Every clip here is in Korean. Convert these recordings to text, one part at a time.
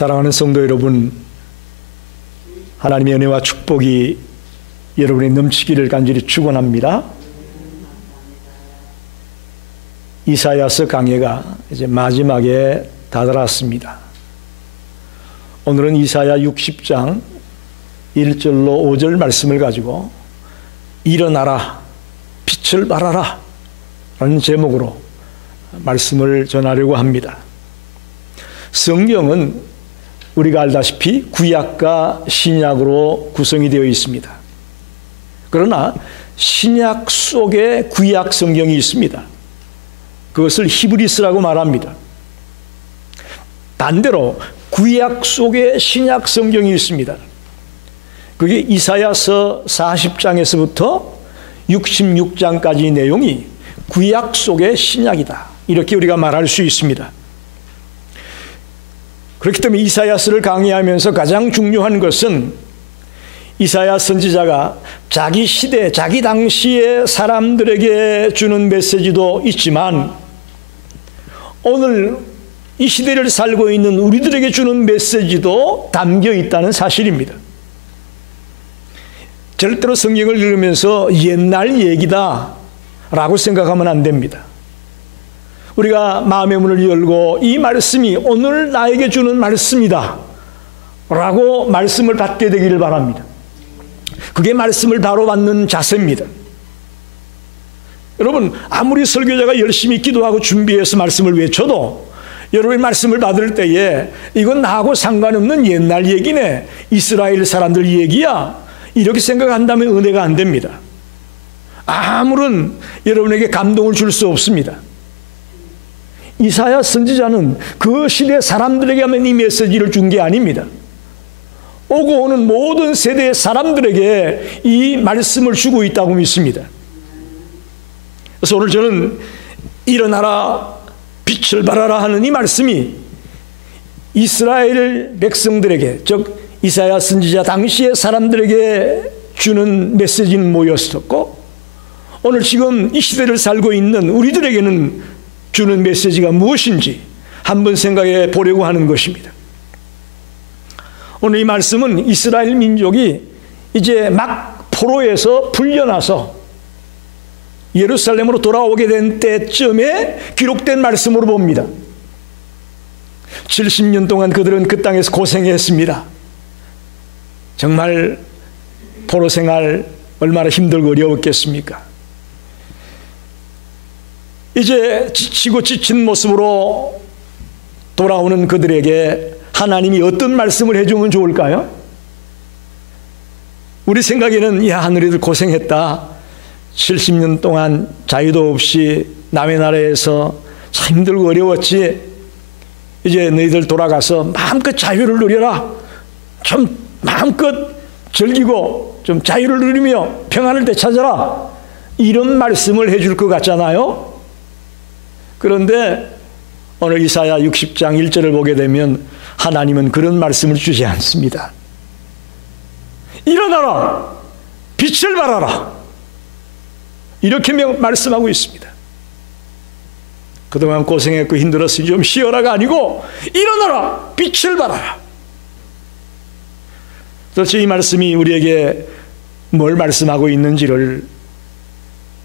사랑하는 성도 여러분, 하나님의 은혜와 축복이 여러분이 넘치기를 간절히 축원합니다. 이사야서 강해가 이제 마지막에 다다랐습니다. 오늘은 이사야 60장 1절로 5절 말씀을 가지고 일어나라, 빛을 발하라 라는 제목으로 말씀을 전하려고 합니다. 성경은 우리가 알다시피 구약과 신약으로 구성이 되어 있습니다. 그러나 신약 속에 구약 성경이 있습니다. 그것을 히브리스라고 말합니다. 반대로 구약 속에 신약 성경이 있습니다. 그게 이사야서 40장에서부터 66장까지 내용이 구약 속의 신약이다, 이렇게 우리가 말할 수 있습니다. 그렇기 때문에 이사야서를 강의하면서 가장 중요한 것은 이사야 선지자가 자기 시대, 자기 당시의 사람들에게 주는 메시지도 있지만 오늘 이 시대를 살고 있는 우리들에게 주는 메시지도 담겨 있다는 사실입니다. 절대로 성경을 읽으면서 옛날 얘기다 라고 생각하면 안 됩니다. 우리가 마음의 문을 열고 이 말씀이 오늘 나에게 주는 말씀이다 라고 말씀을 받게 되기를 바랍니다. 그게 말씀을 바로 받는 자세입니다. 여러분, 아무리 설교자가 열심히 기도하고 준비해서 말씀을 외쳐도 여러분이 말씀을 받을 때에 이건 나하고 상관없는 옛날 얘기네, 이스라엘 사람들 얘기야, 이렇게 생각한다면 은혜가 안 됩니다. 아무런 여러분에게 감동을 줄 수 없습니다. 이사야 선지자는 그 시대 사람들에게만 이 메시지를 준 게 아닙니다. 오고 오는 모든 세대의 사람들에게 이 말씀을 주고 있다고 믿습니다. 그래서 오늘 저는 일어나라, 빛을 발하라 하는 이 말씀이 이스라엘 백성들에게, 즉 이사야 선지자 당시의 사람들에게 주는 메시지는 뭐였었고, 오늘 지금 이 시대를 살고 있는 우리들에게는 주는 메시지가 무엇인지 한번 생각해 보려고 하는 것입니다. 오늘 이 말씀은 이스라엘 민족이 이제 막 포로에서 풀려나서 예루살렘으로 돌아오게 된 때쯤에 기록된 말씀으로 봅니다. 70년 동안 그들은 그 땅에서 고생했습니다. 정말 포로 생활 얼마나 힘들고 어려웠겠습니까? 이제 지치고 지친 모습으로 돌아오는 그들에게 하나님이 어떤 말씀을 해주면 좋을까요? 우리 생각에는 야, 너희들 고생했다, 70년 동안 자유도 없이 남의 나라에서 참 힘들고 어려웠지, 이제 너희들 돌아가서 마음껏 자유를 누려라, 좀 마음껏 즐기고 좀 자유를 누리며 평안을 되찾아라, 이런 말씀을 해줄 것 같잖아요. 그런데 오늘 이사야 60장 1절을 보게 되면 하나님은 그런 말씀을 주지 않습니다. 일어나라, 빛을 발하라, 이렇게 말씀하고 있습니다. 그동안 고생했고 힘들었으니 좀 쉬어라가 아니고 일어나라, 빛을 발하라. 도대체 이 말씀이 우리에게 뭘 말씀하고 있는지를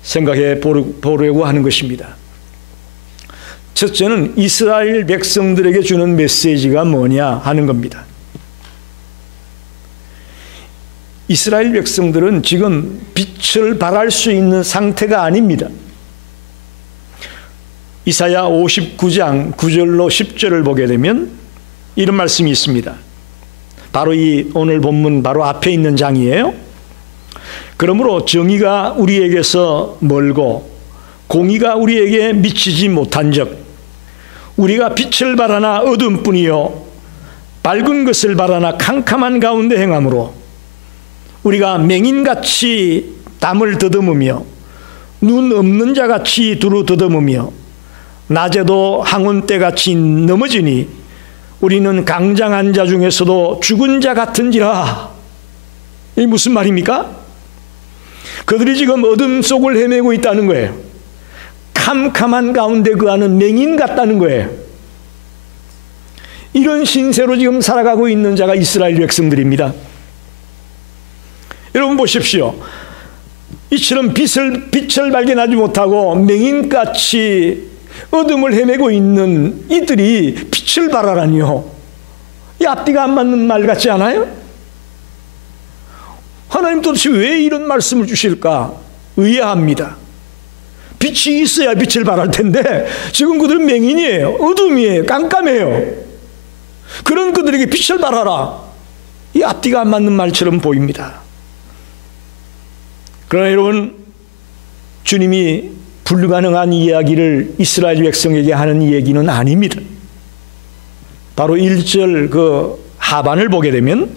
생각해 보려고 하는 것입니다. 첫째는 이스라엘 백성들에게 주는 메시지가 뭐냐 하는 겁니다. 이스라엘 백성들은 지금 빛을 발할 수 있는 상태가 아닙니다. 이사야 59장 9절로 10절을 보게 되면 이런 말씀이 있습니다. 바로 이 오늘 본문 바로 앞에 있는 장이에요. 그러므로 정의가 우리에게서 멀고 공의가 우리에게 미치지 못한 적, 우리가 빛을 발하나 어둠뿐이요 밝은 것을 발하나 캄캄한 가운데 행함으로 우리가 맹인같이 담을 더듬으며 눈 없는 자같이 두루 더듬으며 낮에도 항온때같이 넘어지니 우리는 강장한 자 중에서도 죽은 자 같은지라. 이게 무슨 말입니까? 그들이 지금 어둠 속을 헤매고 있다는 거예요. 캄캄한 가운데 그 안은 맹인 같다는 거예요. 이런 신세로 지금 살아가고 있는 자가 이스라엘 백성들입니다. 여러분 보십시오. 이처럼 빛을 발견하지 못하고 맹인같이 어둠을 헤매고 있는 이들이 빛을 발하라니요. 이 앞뒤가 안 맞는 말 같지 않아요? 하나님 도대체 왜 이런 말씀을 주실까? 의아합니다. 빛이 있어야 빛을 발할 텐데 지금 그들은 맹인이에요. 어둠이에요. 깜깜해요. 그런 그들에게 빛을 발하라. 이 앞뒤가 안 맞는 말처럼 보입니다. 그러나 여러분, 주님이 불가능한 이야기를 이스라엘 백성에게 하는 얘기는 아닙니다. 바로 1절 그 하반을 보게 되면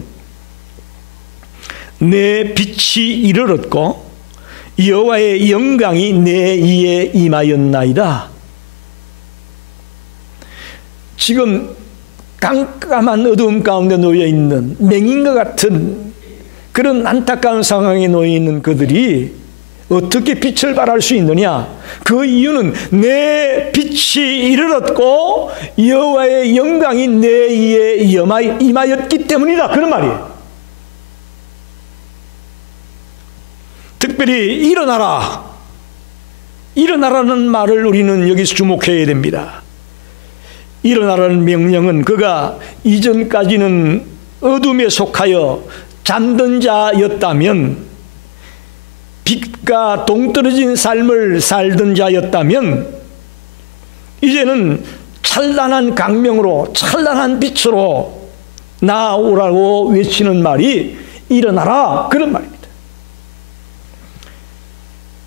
내 빛이 이르렀고 여호와의 영광이 내 위에 임하였나이다. 지금 깜깜한 어두움 가운데 놓여 있는 맹인과 같은 그런 안타까운 상황에 놓여 있는 그들이 어떻게 빛을 발할 수 있느냐? 그 이유는 내 빛이 이르렀고 여호와의 영광이 내 위에 임하였기 때문이다. 그런 말이에요. 특별히 일어나라. 일어나라는 말을 우리는 여기서 주목해야 됩니다. 일어나라는 명령은 그가 이전까지는 어둠에 속하여 잠든 자였다면, 빛과 동떨어진 삶을 살던 자였다면 이제는 찬란한 강명으로 찬란한 빛으로 나오라고 외치는 말이 일어나라, 그런 말입니다.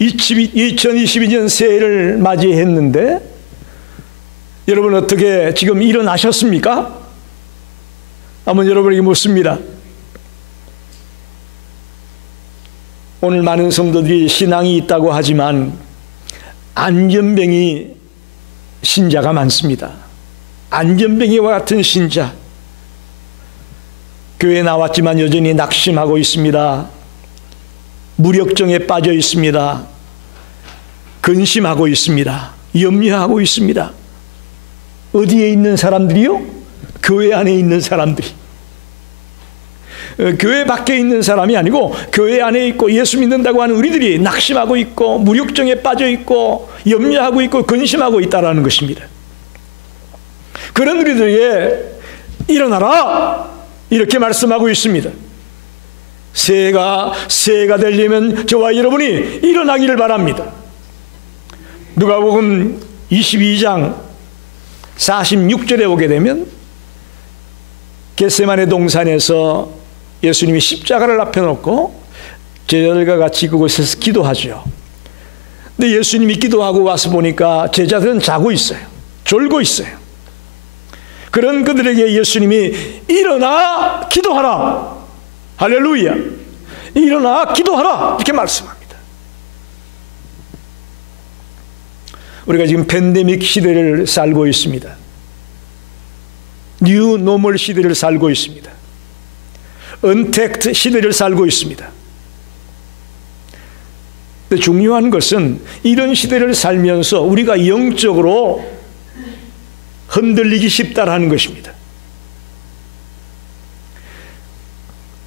2022년 새해를 맞이했는데 여러분 어떻게 지금 일어나셨습니까? 한번 여러분에게 묻습니다. 오늘 많은 성도들이 신앙이 있다고 하지만 안전뱅이 신자가 많습니다. 안전뱅이와 같은 신자. 교회에 나왔지만 여전히 낙심하고 있습니다. 무력정에 빠져 있습니다. 근심하고 있습니다. 염려하고 있습니다. 어디에 있는 사람들이요? 교회 안에 있는 사람들이. 교회 밖에 있는 사람이 아니고 교회 안에 있고 예수 믿는다고 하는 우리들이 낙심하고 있고 무력정에 빠져 있고 염려하고 있고 근심하고 있다라는 것입니다. 그런 우리들에게 일어나라, 이렇게 말씀하고 있습니다. 새해가 되려면 저와 여러분이 일어나기를 바랍니다. 누가복음 22장 46절에 오게 되면 겟세마네 동산에서 예수님이 십자가를 앞에 놓고 제자들과 같이 그곳에서 기도하죠. 근데 예수님이 기도하고 와서 보니까 제자들은 자고 있어요. 졸고 있어요. 그런 그들에게 예수님이 일어나 기도하라. 할렐루야. 일어나 기도하라. 이렇게 말씀합니다. 우리가 지금 팬데믹 시대를 살고 있습니다. 뉴 노멀 시대를 살고 있습니다. 언택트 시대를 살고 있습니다. 근데 중요한 것은 이런 시대를 살면서 우리가 영적으로 흔들리기 쉽다라는 것입니다.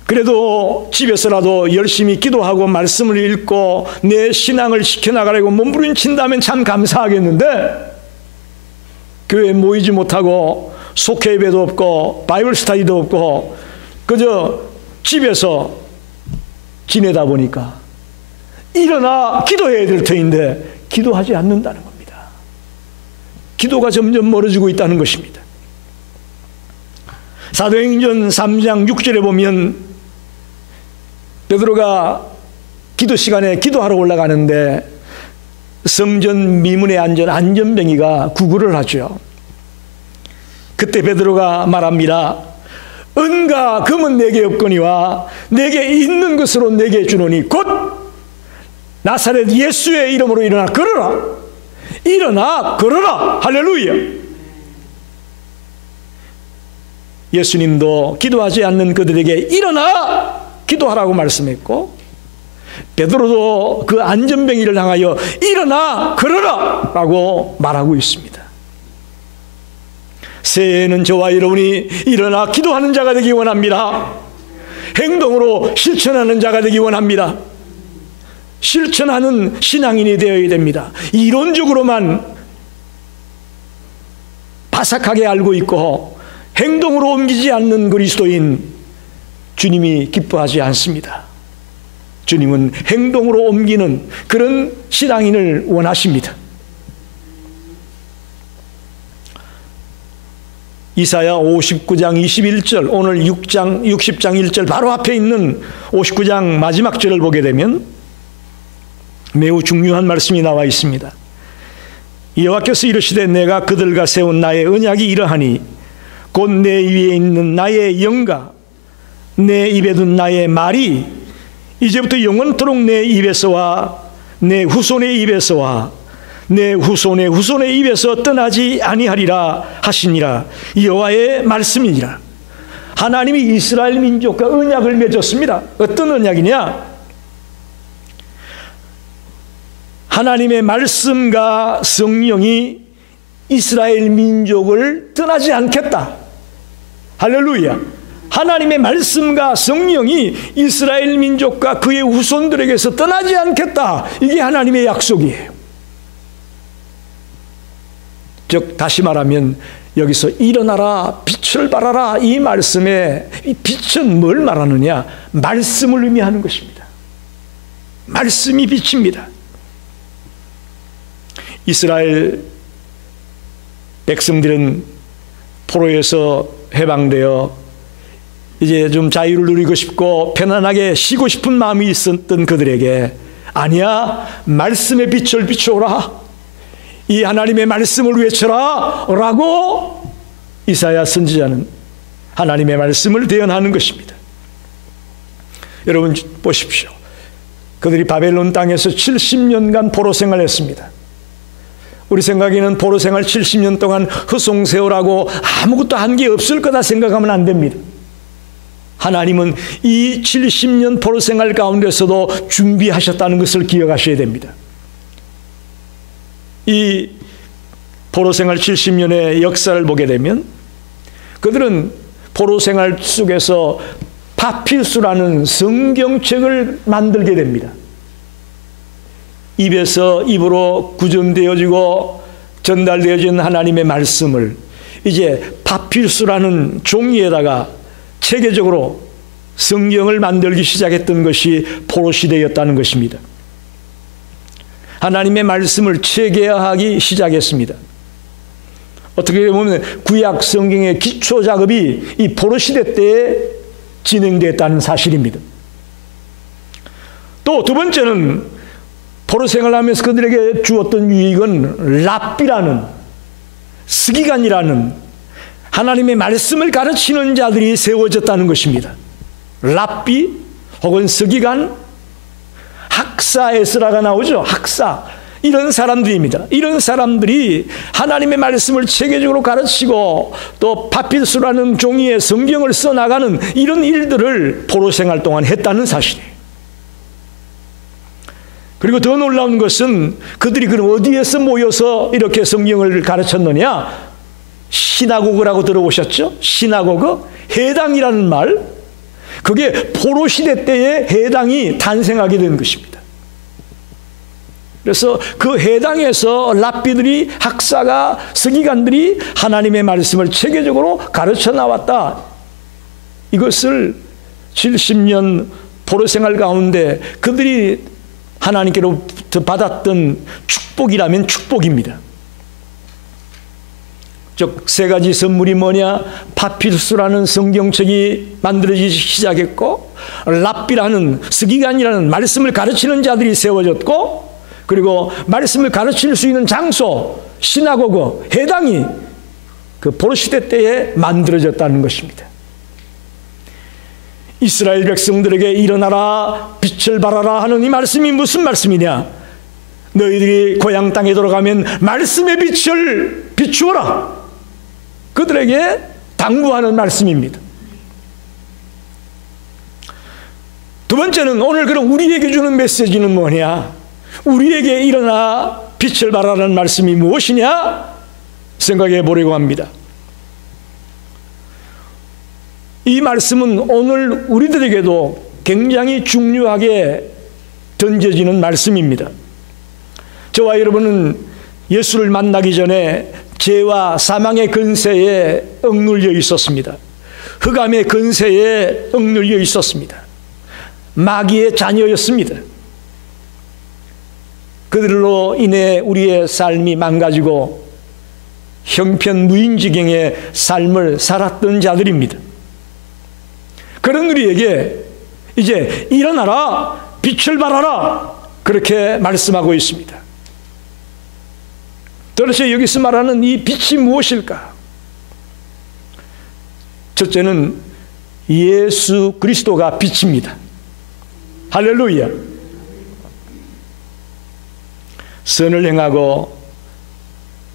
그래도 집에서라도 열심히 기도하고 말씀을 읽고 내 신앙을 지켜나가려고 몸부림친다면 참 감사하겠는데, 교회에 모이지 못하고 속회예배도 없고 바이블 스터디도 없고 그저 집에서 지내다 보니까 일어나 기도해야 될 터인데 기도하지 않는다는 겁니다. 기도가 점점 멀어지고 있다는 것입니다. 사도행전 3장 6절에 보면 베드로가 기도 시간에 기도하러 올라가는데 성전 미문에 앉은 안전뱅이가 구걸을 하죠. 그때 베드로가 말합니다. 은과 금은 내게 없거니와 내게 있는 것으로 내게 주노니 곧 나사렛 예수의 이름으로 일어나 걸어라. 일어나 걸어라. 할렐루야. 예수님도 기도하지 않는 그들에게 일어나 기도하라고 말씀했고, 베드로도 그 안전뱅이를 향하여 일어나 걸어라 라고 말하고 있습니다. 새해에는 저와 여러분이 일어나 기도하는 자가 되기 원합니다. 행동으로 실천하는 자가 되기 원합니다. 실천하는 신앙인이 되어야 됩니다. 이론적으로만 바삭하게 알고 있고 행동으로 옮기지 않는 그리스도인, 주님이 기뻐하지 않습니다. 주님은 행동으로 옮기는 그런 신앙인을 원하십니다. 이사야 59장 21절, 오늘 60장 1절 바로 앞에 있는 59장 마지막 절을 보게 되면 매우 중요한 말씀이 나와 있습니다. 여호와께서 이르시되 내가 그들과 세운 나의 언약이 이러하니 곧 내 위에 있는 나의 영과 내 입에 둔 나의 말이 이제부터 영원토록 내 입에서와 내 후손의 입에서와 내 후손의 후손의 입에서 떠나지 아니하리라 하시니라. 여호와의 말씀이니라. 하나님이 이스라엘 민족과 언약을 맺었습니다. 어떤 언약이냐? 하나님의 말씀과 성령이 이스라엘 민족을 떠나지 않겠다. 할렐루야. 하나님의 말씀과 성령이 이스라엘 민족과 그의 후손들에게서 떠나지 않겠다. 이게 하나님의 약속이에요. 즉 다시 말하면 여기서 일어나라 빛을 발하라 이 말씀에 이 빛은 뭘 말하느냐? 말씀을 의미하는 것입니다. 말씀이 빛입니다. 이스라엘 백성들은 포로에서 해방되어 이제 좀 자유를 누리고 싶고 편안하게 쉬고 싶은 마음이 있었던 그들에게 아니야, 말씀의 빛을 비추어라, 이 하나님의 말씀을 외쳐라 라고 이사야 선지자는 하나님의 말씀을 대언하는 것입니다. 여러분 보십시오. 그들이 바벨론 땅에서 70년간 포로 생활했습니다. 우리 생각에는 포로 생활 70년 동안 허송세월하고 아무것도 한 게 없을 거다 생각하면 안 됩니다. 하나님은 이 70년 포로 생활 가운데서도 준비하셨다는 것을 기억하셔야 됩니다. 이 포로 생활 70년의 역사를 보게 되면 그들은 포로 생활 속에서 파피루스라는 성경책을 만들게 됩니다. 입에서 입으로 구전되어지고 전달되어진 하나님의 말씀을 이제 파피루스라는 종이에다가 체계적으로 성경을 만들기 시작했던 것이 포로 시대였다는 것입니다. 하나님의 말씀을 체계화하기 시작했습니다. 어떻게 보면 구약 성경의 기초 작업이 이 포로 시대 때에 진행됐다는 사실입니다. 또 두 번째는 포로 생활하면서 그들에게 주었던 유익은 랍비라는 스기관이라는 하나님의 말씀을 가르치는 자들이 세워졌다는 것입니다. 랍비 혹은 스기관, 학사 에스라가 나오죠. 학사, 이런 사람들입니다. 이런 사람들이 하나님의 말씀을 체계적으로 가르치고 또 파피루스라는 종이에 성경을 써나가는 이런 일들을 포로 생활 동안 했다는 사실이에요. 그리고 더 놀라운 것은 그들이 그럼 어디에서 모여서 이렇게 성경을 가르쳤느냐? 시나고그라고 들어보셨죠? 시나고그, 해당이라는 말, 그게 포로 시대 때에 해당이 탄생하게 된 것입니다. 그래서 그 해당에서 랍비들이, 학사가, 서기관들이 하나님의 말씀을 체계적으로 가르쳐 나왔다. 이것을 70년 포로 생활 가운데 그들이 하나님께로부터 받았던 축복이라면 축복입니다. 즉 세 가지 선물이 뭐냐? 파피루스라는 성경책이 만들어지기 시작했고, 랍비라는 스기관이라는 말씀을 가르치는 자들이 세워졌고, 그리고 말씀을 가르칠 수 있는 장소, 시나고그, 해당이 그 포로 시대 때에 만들어졌다는 것입니다. 이스라엘 백성들에게 일어나라 빛을 발하라 하는 이 말씀이 무슨 말씀이냐? 너희들이 고향 땅에 돌아가면 말씀의 빛을 비추어라. 그들에게 당부하는 말씀입니다. 두 번째는 오늘 그럼 우리에게 주는 메시지는 뭐냐? 우리에게 일어나 빛을 발하라는 말씀이 무엇이냐? 생각해 보려고 합니다. 이 말씀은 오늘 우리들에게도 굉장히 중요하게 던져지는 말씀입니다. 저와 여러분은 예수를 만나기 전에 죄와 사망의 근세에 억눌려 있었습니다. 흑암의 근세에 억눌려 있었습니다. 마귀의 자녀였습니다. 그들로 인해 우리의 삶이 망가지고 형편무인지경의 삶을 살았던 자들입니다. 그런 우리에게 이제 일어나라, 빛을 발하라, 그렇게 말씀하고 있습니다. 도대체 여기서 말하는 이 빛이 무엇일까? 첫째는 예수 그리스도가 빛입니다. 할렐루야. 선을 행하고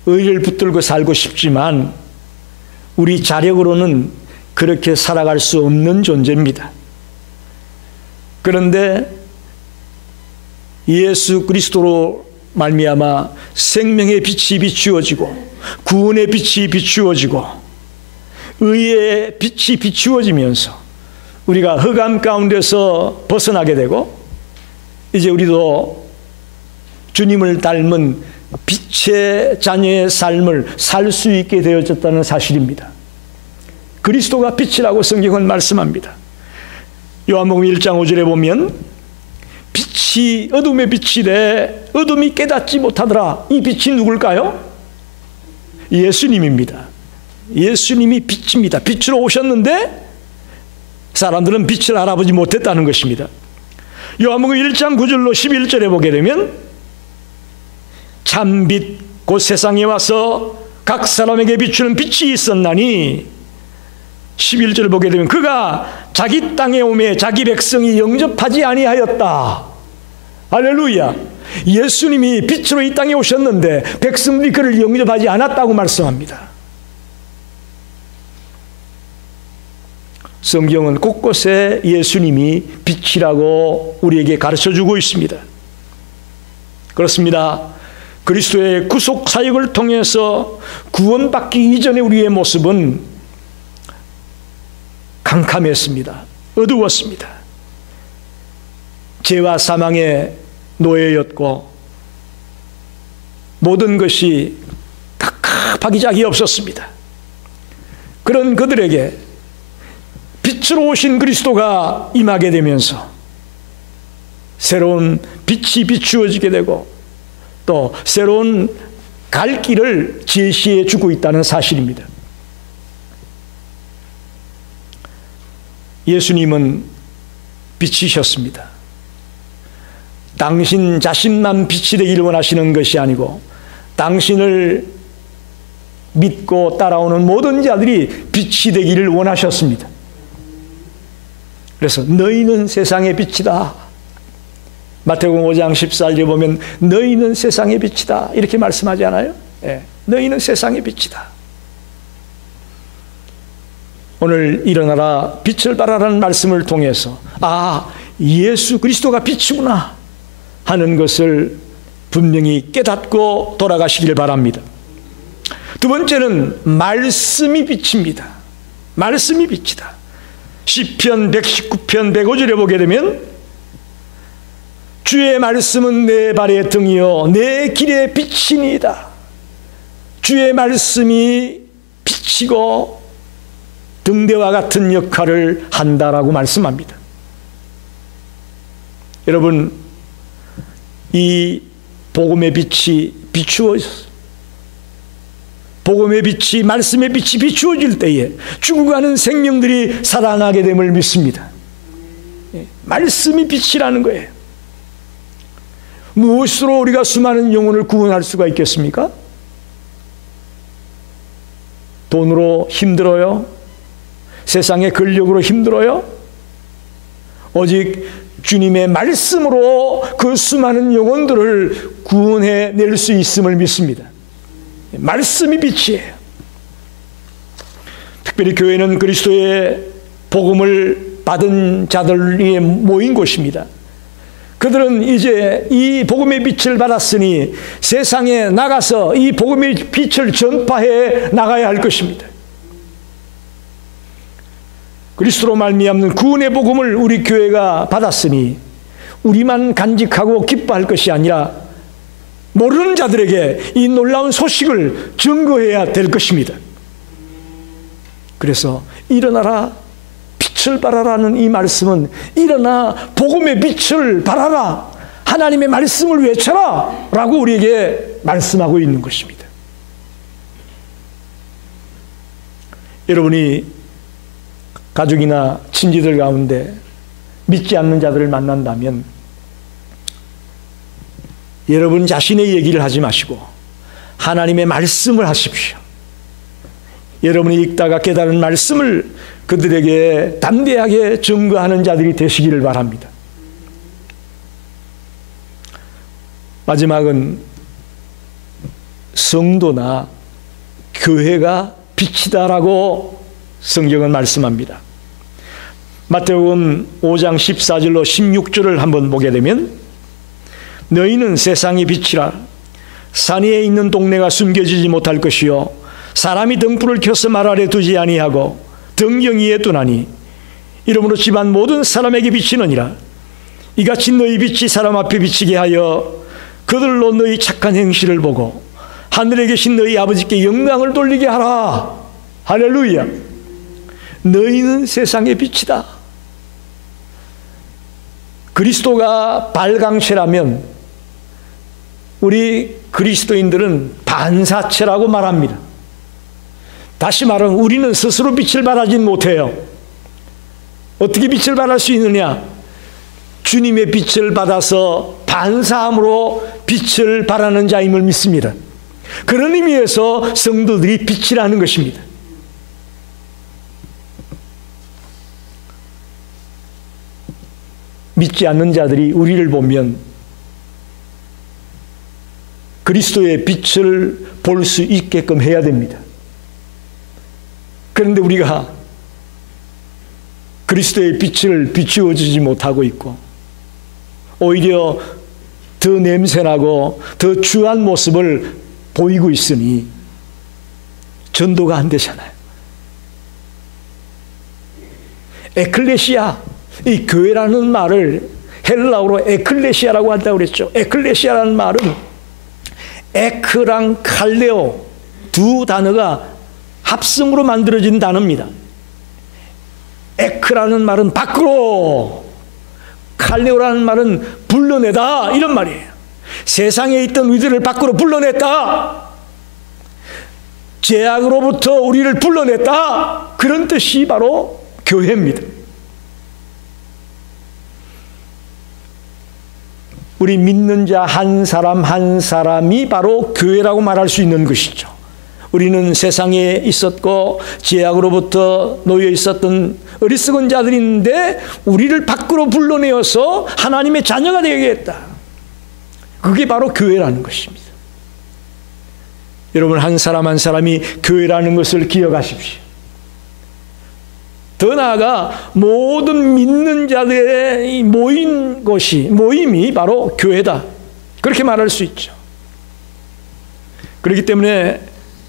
의를 붙들고 살고 싶지만 우리 자력으로는 그렇게 살아갈 수 없는 존재입니다. 그런데 예수 그리스도로 말미암아 생명의 빛이 비추어지고 구원의 빛이 비추어지고 의의 빛이 비추어지면서 우리가 흑암 가운데서 벗어나게 되고 이제 우리도 주님을 닮은 빛의 자녀의 삶을 살 수 있게 되어졌다는 사실입니다. 그리스도가 빛이라고 성경은 말씀합니다. 요한복음 1장 5절에 보면 빛이 어둠의 빛이래 어둠이 깨닫지 못하더라. 이 빛이 누굴까요? 예수님입니다. 예수님이 빛입니다. 빛으로 오셨는데 사람들은 빛을 알아보지 못했다는 것입니다. 요한복음 1장 9절로 11절에 보게 되면 참빛 곧 세상에 와서 각 사람에게 비추는 빛이 있었나니 11절을 보게 되면 그가 자기 땅에 오매 자기 백성이 영접하지 아니하였다. 할렐루야. 예수님이 빛으로 이 땅에 오셨는데 백성들이 그를 영접하지 않았다고 말씀합니다. 성경은 곳곳에 예수님이 빛이라고 우리에게 가르쳐주고 있습니다. 그렇습니다. 그리스도의 구속 사역을 통해서 구원받기 이전의 우리의 모습은 캄캄했습니다. 어두웠습니다. 죄와 사망의 노예였고 모든 것이 깝깝하기 없었습니다. 그런 그들에게 빛으로 오신 그리스도가 임하게 되면서 새로운 빛이 비추어지게 되고 또 새로운 갈 길을 제시해 주고 있다는 사실입니다. 예수님은 빛이셨습니다. 당신 자신만 빛이 되기를 원하시는 것이 아니고 당신을 믿고 따라오는 모든 자들이 빛이 되기를 원하셨습니다. 그래서 너희는 세상의 빛이다. 마태복음 5장 14절에 보면 너희는 세상의 빛이다 이렇게 말씀하지 않아요? 네. 너희는 세상의 빛이다. 오늘 일어나라 빛을 발하라는 말씀을 통해서 예수 그리스도가 빛이구나 하는 것을 분명히 깨닫고 돌아가시길 바랍니다. 두 번째는 말씀이 빛입니다. 말씀이 빛이다. 시편 119편 105절에 보게 되면 주의 말씀은 내 발의 등이요 내 길의 빛이니이다. 주의 말씀이 빛이고 등대와 같은 역할을 한다라고 말씀합니다. 여러분, 이 복음의 빛이 비추어졌어요. 복음의 빛이, 말씀의 빛이 비추어질 때에 죽어가는 생명들이 살아나게 됨을 믿습니다. 말씀이 빛이라는 거예요. 무엇으로 우리가 수많은 영혼을 구원할 수가 있겠습니까? 돈으로 힘들어요? 세상의 권력으로 힘들어요? 오직 주님의 말씀으로 그 수많은 영혼들을 구원해 낼 수 있음을 믿습니다. 말씀이 빛이에요. 특별히 교회는 그리스도의 복음을 받은 자들이 모인 곳입니다. 그들은 이제 이 복음의 빛을 받았으니 세상에 나가서 이 복음의 빛을 전파해 나가야 할 것입니다. 그리스도로 말미암는 구원의 복음을 우리 교회가 받았으니 우리만 간직하고 기뻐할 것이 아니라 모르는 자들에게 이 놀라운 소식을 증거해야 될 것입니다. 그래서 일어나라, 빛을 발하라는 이 말씀은 일어나 복음의 빛을 발하라, 하나님의 말씀을 외쳐라 라고 우리에게 말씀하고 있는 것입니다. 여러분이 가족이나 친지들 가운데 믿지 않는 자들을 만난다면 여러분 자신의 얘기를 하지 마시고 하나님의 말씀을 하십시오. 여러분이 읽다가 깨달은 말씀을 그들에게 담대하게 증거하는 자들이 되시기를 바랍니다. 마지막은 성도나 교회가 빛이다라고 성경은 말씀합니다. 마태복음 5장 14절로 16절을 한번 보게 되면 너희는 세상의 빛이라. 산 위에 있는 동네가 숨겨지지 못할 것이요 사람이 등불을 켜서 말 아래 두지 아니하고 등경 위에 두나니 이러므로 집안 모든 사람에게 비치느니라. 이같이 너희 빛이 사람 앞에 비치게 하여 그들로 너희 착한 행실을 보고 하늘에 계신 너희 아버지께 영광을 돌리게 하라. 할렐루야. 너희는 세상의 빛이다. 그리스도가 발광체라면 우리 그리스도인들은 반사체라고 말합니다. 다시 말하면 우리는 스스로 빛을 발하진 못해요. 어떻게 빛을 발할 수 있느냐? 주님의 빛을 받아서 반사함으로 빛을 발하는 자임을 믿습니다. 그런 의미에서 성도들이 빛이라는 것입니다. 믿지 않는 자들이 우리를 보면 그리스도의 빛을 볼 수 있게끔 해야 됩니다. 그런데 우리가 그리스도의 빛을 비추어 주지 못하고 있고 오히려 더 냄새나고 더 추한 모습을 보이고 있으니 전도가 안 되잖아요. 에클레시아, 이 교회라는 말을 헬라어로 에클레시아라고 한다고 그랬죠. 에클레시아라는 말은 에크랑 칼레오 두 단어가 합성으로 만들어진 단어입니다. 에크라는 말은 밖으로, 칼레오라는 말은 불러내다 이런 말이에요. 세상에 있던 우리들을 밖으로 불러냈다. 죄악으로부터 우리를 불러냈다. 그런 뜻이 바로 교회입니다. 우리 믿는 자 한 사람 한 사람이 바로 교회라고 말할 수 있는 것이죠. 우리는 세상에 있었고 죄악으로부터 놓여 있었던 어리석은 자들인데 우리를 밖으로 불러내어서 하나님의 자녀가 되게 했다. 그게 바로 교회라는 것입니다. 여러분 한 사람 한 사람이 교회라는 것을 기억하십시오. 더 나아가 모든 믿는 자들의 모임이 바로 교회다. 그렇게 말할 수 있죠. 그렇기 때문에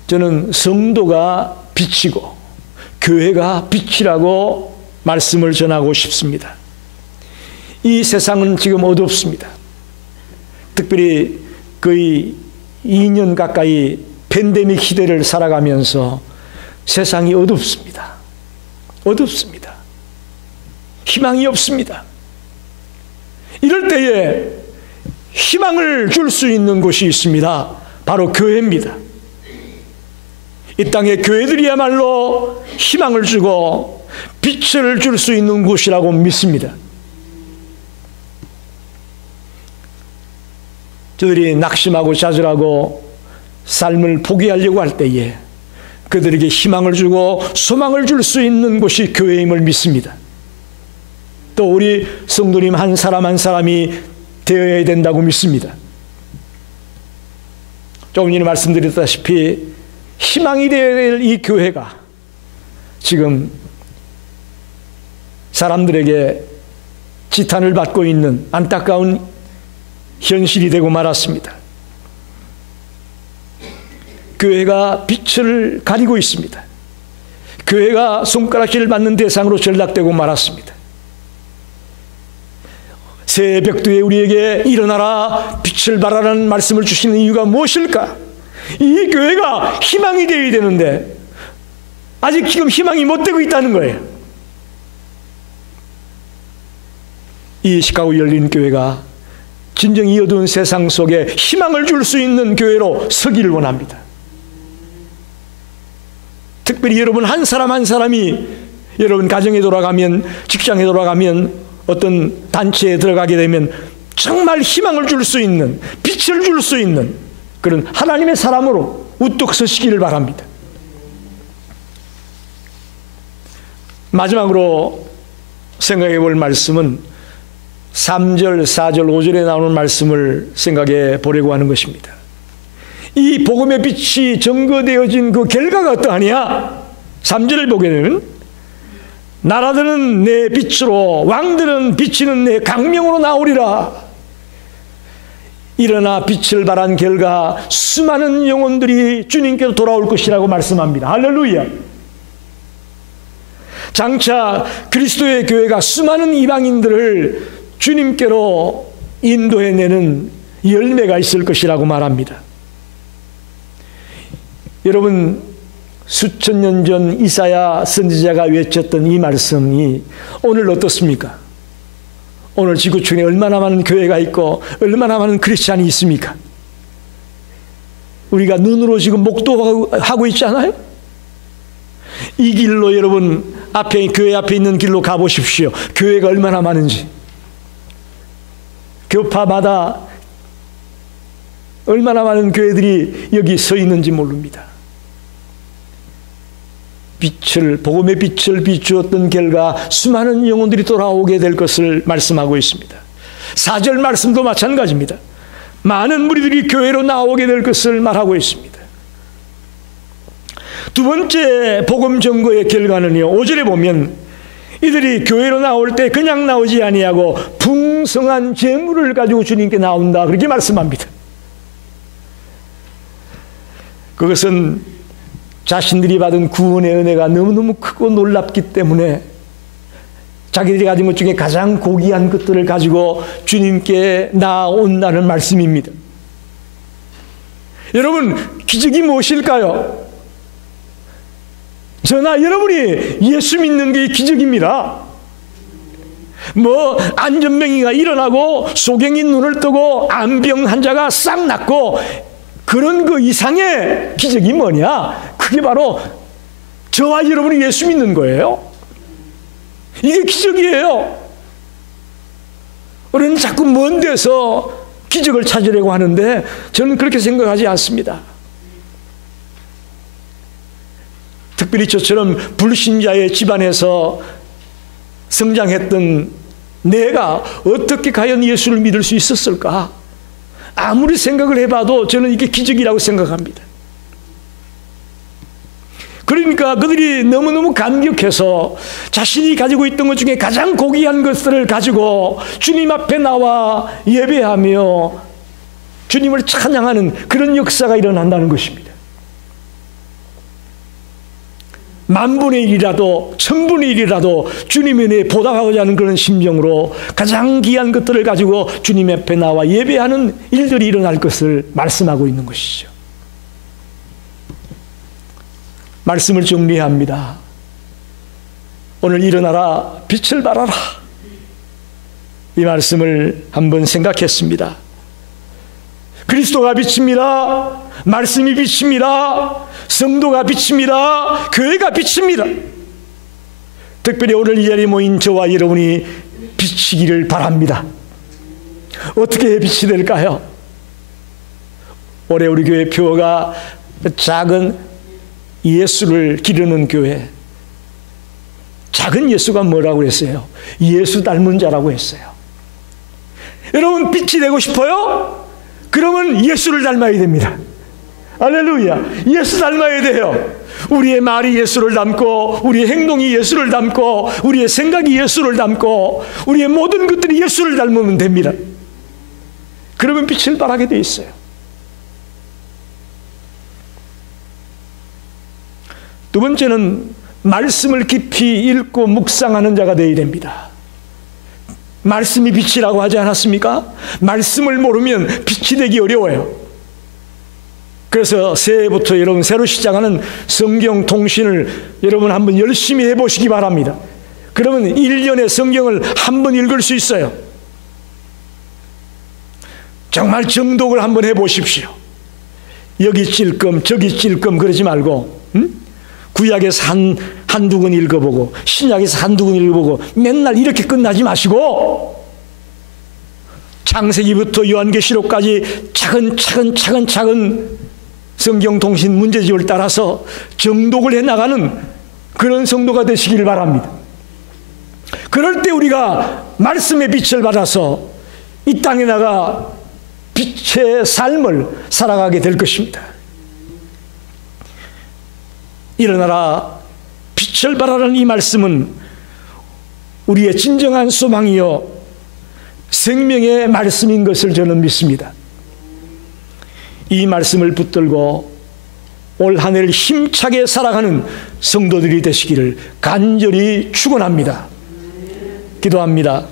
저는 성도가 빛이고 교회가 빛이라고 말씀을 전하고 싶습니다. 이 세상은 지금 어둡습니다. 특별히 거의 2년 가까이 팬데믹 시대를 살아가면서 세상이 어둡습니다. 어둡습니다. 희망이 없습니다. 이럴 때에 희망을 줄 수 있는 곳이 있습니다. 바로 교회입니다. 이 땅의 교회들이야말로 희망을 주고 빛을 줄 수 있는 곳이라고 믿습니다. 저들이 낙심하고 좌절하고 삶을 포기하려고 할 때에 그들에게 희망을 주고 소망을 줄 수 있는 곳이 교회임을 믿습니다. 또 우리 성도님 한 사람 한 사람이 되어야 된다고 믿습니다. 조금 전에 말씀드렸다시피 희망이 되어야 될 이 교회가 지금 사람들에게 지탄을 받고 있는 안타까운 현실이 되고 말았습니다. 교회가 빛을 가리고 있습니다. 교회가 손가락질 받는 대상으로 전락되고 말았습니다. 새벽도에 우리에게 일어나라 빛을 발하라는 말씀을 주시는 이유가 무엇일까? 이 교회가 희망이 되어야 되는데 아직 지금 희망이 못 되고 있다는 거예요. 이 시카고 열린 교회가 진정 이 어두운 세상 속에 희망을 줄 수 있는 교회로 서기를 원합니다. 특별히 여러분 한 사람 한 사람이 여러분 가정에 돌아가면, 직장에 돌아가면, 어떤 단체에 들어가게 되면 정말 희망을 줄 수 있는, 빛을 줄 수 있는 그런 하나님의 사람으로 우뚝 서시기를 바랍니다. 마지막으로 생각해 볼 말씀은 3절, 4절, 5절에 나오는 말씀을 생각해 보려고 하는 것입니다. 이 복음의 빛이 증거되어진 그 결과가 어떠하냐? 3절을 보게 되면 나라들은 내 빛으로, 왕들은 비치는 내 강명으로 나오리라. 일어나 빛을 발한 결과 수많은 영혼들이 주님께로 돌아올 것이라고 말씀합니다. 할렐루야. 장차 그리스도의 교회가 수많은 이방인들을 주님께로 인도해내는 열매가 있을 것이라고 말합니다. 여러분, 수천 년 전 이사야 선지자가 외쳤던 이 말씀이 오늘 어떻습니까? 오늘 지구촌에 얼마나 많은 교회가 있고 얼마나 많은 크리스찬이 있습니까? 우리가 눈으로 지금 목도하고 있지 않아요? 이 길로 여러분 앞에, 교회 앞에 있는 길로 가보십시오. 교회가 얼마나 많은지. 교파마다 얼마나 많은 교회들이 여기 서 있는지 모릅니다. 복음의 빛을 비추었던 결과 수많은 영혼들이 돌아오게 될 것을 말씀하고 있습니다. 4절 말씀도 마찬가지입니다. 많은 무리들이 교회로 나오게 될 것을 말하고 있습니다. 두 번째 복음 증거의 결과는요, 5절에 보면 이들이 교회로 나올 때 그냥 나오지 아니하고 풍성한 재물을 가지고 주님께 나온다, 그렇게 말씀합니다. 그것은 자신들이 받은 구원의 은혜가 너무너무 크고 놀랍기 때문에 자기들이 가진 것 중에 가장 고귀한 것들을 가지고 주님께 나온다는 말씀입니다. 여러분, 기적이 무엇일까요? 저나 여러분이 예수 믿는 게 기적입니다. 안전병이가 일어나고 소경이 눈을 뜨고 암병 환자가 싹 낫고 그런 그 이상의 기적이 뭐냐? 그게 바로 저와 여러분이 예수 믿는 거예요. 이게 기적이에요. 우리는 자꾸 먼 데서 기적을 찾으려고 하는데 저는 그렇게 생각하지 않습니다. 특별히 저처럼 불신자의 집안에서 성장했던 내가 어떻게 과연 예수를 믿을 수 있었을까? 아무리 생각을 해봐도 저는 이게 기적이라고 생각합니다. 그러니까 그들이 너무너무 감격해서 자신이 가지고 있던 것 중에 가장 고귀한 것들을 가지고 주님 앞에 나와 예배하며 주님을 찬양하는 그런 역사가 일어난다는 것입니다. 10,000분의 1이라도 1000분의 1이라도 주님의 은혜에 보답하고자 하는 그런 심정으로 가장 귀한 것들을 가지고 주님 앞에 나와 예배하는 일들이 일어날 것을 말씀하고 있는 것이죠. 말씀을 정리합니다. 오늘 일어나라 빛을 발하라, 이 말씀을 한번 생각했습니다. 그리스도가 빛입니다. 말씀이 빛입니다. 성도가 빛입니다. 교회가 빛입니다. 특별히 오늘 이 자리에 모인 저와 여러분이 빛이기를 바랍니다. 어떻게 빛이 될까요? 올해 우리 교회 표어가 작은 예수를 기르는 교회. 작은 예수가 뭐라고 했어요? 예수 닮은 자라고 했어요. 여러분, 빛이 되고 싶어요? 그러면 예수를 닮아야 됩니다. 할렐루야. 예수 닮아야 돼요. 우리의 말이 예수를 닮고, 우리의 행동이 예수를 닮고, 우리의 생각이 예수를 닮고, 우리의 모든 것들이 예수를 닮으면 됩니다. 그러면 빛을 발하게 돼 있어요. 두 번째는 말씀을 깊이 읽고 묵상하는 자가 되어야 됩니다. 말씀이 빛이라고 하지 않았습니까? 말씀을 모르면 빛이 되기 어려워요. 그래서 새해부터 여러분 새로 시작하는 성경 통신을 여러분 한번 열심히 해보시기 바랍니다. 그러면 1년에 성경을 한 번 읽을 수 있어요. 정말 정독을 한번 해보십시오. 여기 찔끔 저기 찔끔 그러지 말고 구약에서 한두 권 읽어보고 신약에서 한두 권 읽어보고 맨날 이렇게 끝나지 마시고 창세기부터 요한계시록까지 차근차근 성경 통신 문제집을 따라서 정독을 해나가는 그런 성도가 되시길 바랍니다. 그럴 때 우리가 말씀의 빛을 받아서 이 땅에다가 빛의 삶을 살아가게 될 것입니다. 일어나라 빛을 발하라는 이 말씀은 우리의 진정한 소망이요 생명의 말씀인 것을 저는 믿습니다. 이 말씀을 붙들고 올 한 해를 힘차게 살아가는 성도들이 되시기를 간절히 축원합니다. 기도합니다.